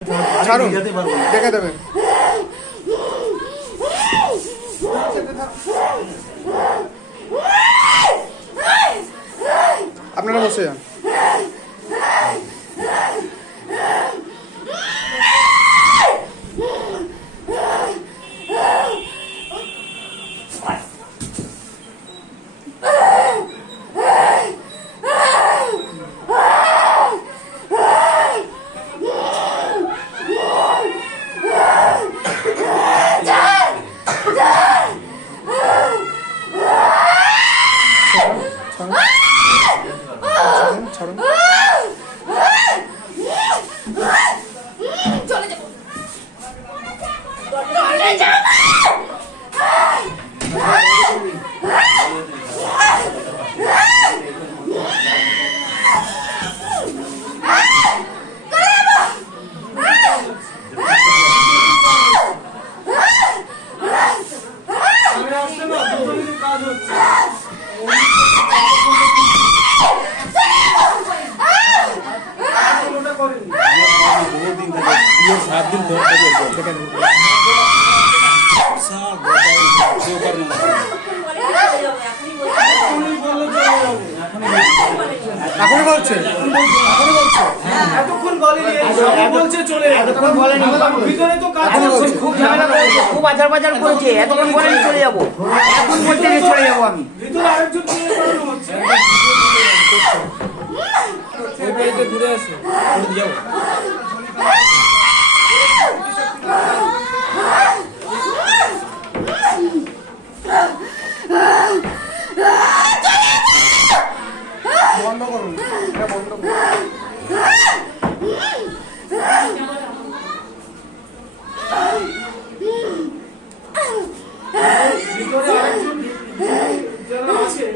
ছাড়ুন, দেখে দেবেন। আপনারা বসে যান। এখনই বলছে এতক্ষণ বলছে চলে এতক্ষণ বলেনি ভিতরে তো কাজ হচ্ছে খুব ঝামেলা করেছে খুব আজার বাজার করেছে এতক্ষণ বলেনি চলে যাব এখন বলতে চলে যাব আমি ভিতরে আরেকজন চলে যাওয়ানো হচ্ছে ওই বাড়িতে ঘুরে আসো যাও বন্ধ করুন, এটা বন্ধ করুন। ভিতরে আরেকজন যারা আছে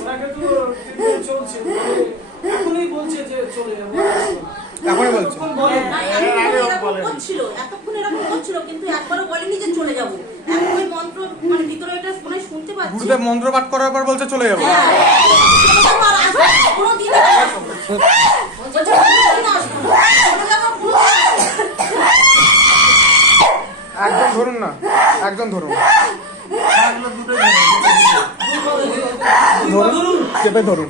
ওনাকে তো চলছে এখনই বলছে যে চলে যাবো এখনই বলছে এতক্ষণ এরকম করছিল কিন্তু একবারও বলেনি যে চলে যাবো। এখন ওই মন্ত্র মানে ভিতরে এটা ফোনে শুনতে পাচ্ছি। গুরুদেব মন্ত্র পাঠ করার পর বলছে চলে যাবো। একজন ধরুন না, একজন ধরুন, ধরুন, চেপে ধরুন।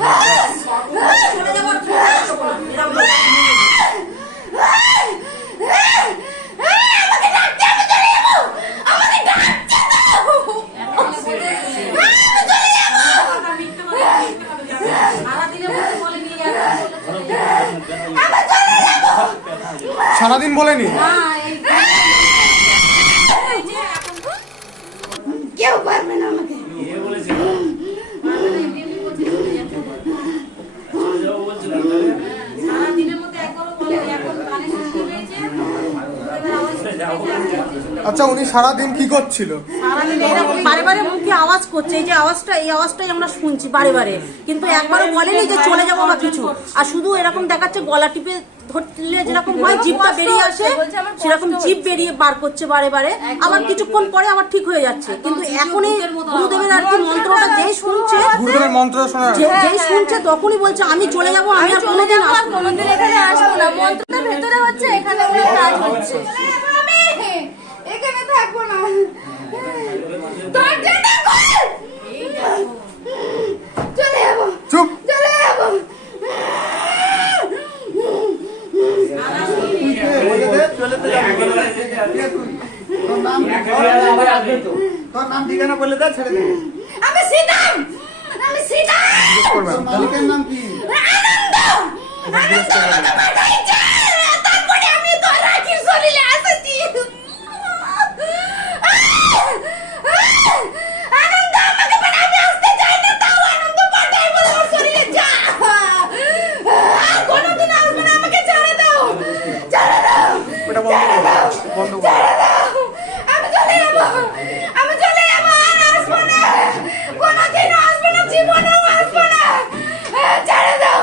সারাদিন বলেনি কেউ পারবে না আমাকে। আচ্ছা, উনি সারাদিন কি করছিল? সারাদিন এরকম বারে বারে মুখে আওয়াজ করছে, এই যে আওয়াজটা, এই আওয়াজটাই আমরা শুনছি বারে বারে, কিন্তু একবারও বলেনি যে চলে যাবো বা কিছু। আর শুধু এরকম দেখাচ্ছে গলা টিপে ধরলে যেরকম হয় জিভটা বেরিয়ে আসে সেরকম জিভ বেরিয়ে বার করছে বারে বারে, আবার কিছুক্ষণ পরে আবার ঠিক হয়ে যাচ্ছে। কিন্তু এখনই গুরুদেবের আর কি মন্ত্রটা যেই শুনছে, গুরুদেবের মন্ত্র শোনা যেই শুনছে তখনই বলছে আমি চলে যাবো, আমি আর কোনোদিন আসবো না, কোনোদিন এখানে আসবো না। মন্ত্রটা ভেতরে হচ্ছে, এখানে ওনার কাজ হচ্ছে। এখানে থাকবো না। চলে যাবো, চুপ। চলে যাবো। তোর নাম ঠিকানা বলে দে ছেড়ে দে আমি সীতাম, আমি সীতাম। মালিকের নাম কি আনন্দ, আনন্দ পাঠাইছে। তারপরে আমি তো রাখির শরীরে আসছি। আনন্দ আমাকে মানে আমি আসতে চাই না, তাও আনন্দ পাঠাই বলে ওর শরীরে যা। আর কোনোদিন আসবে না, আমাকে ছেড়ে দাও, ছেড়ে দাও, এটা বন্ধ করুন, বন্ধ করুন। ছেড়ে দাও। আমি চলে যাবো, আমি চলে যাবো, আর আসবো না, কোনোদিনও আসবো না, জীবনেও আসবো না, ছেড়ে দাও।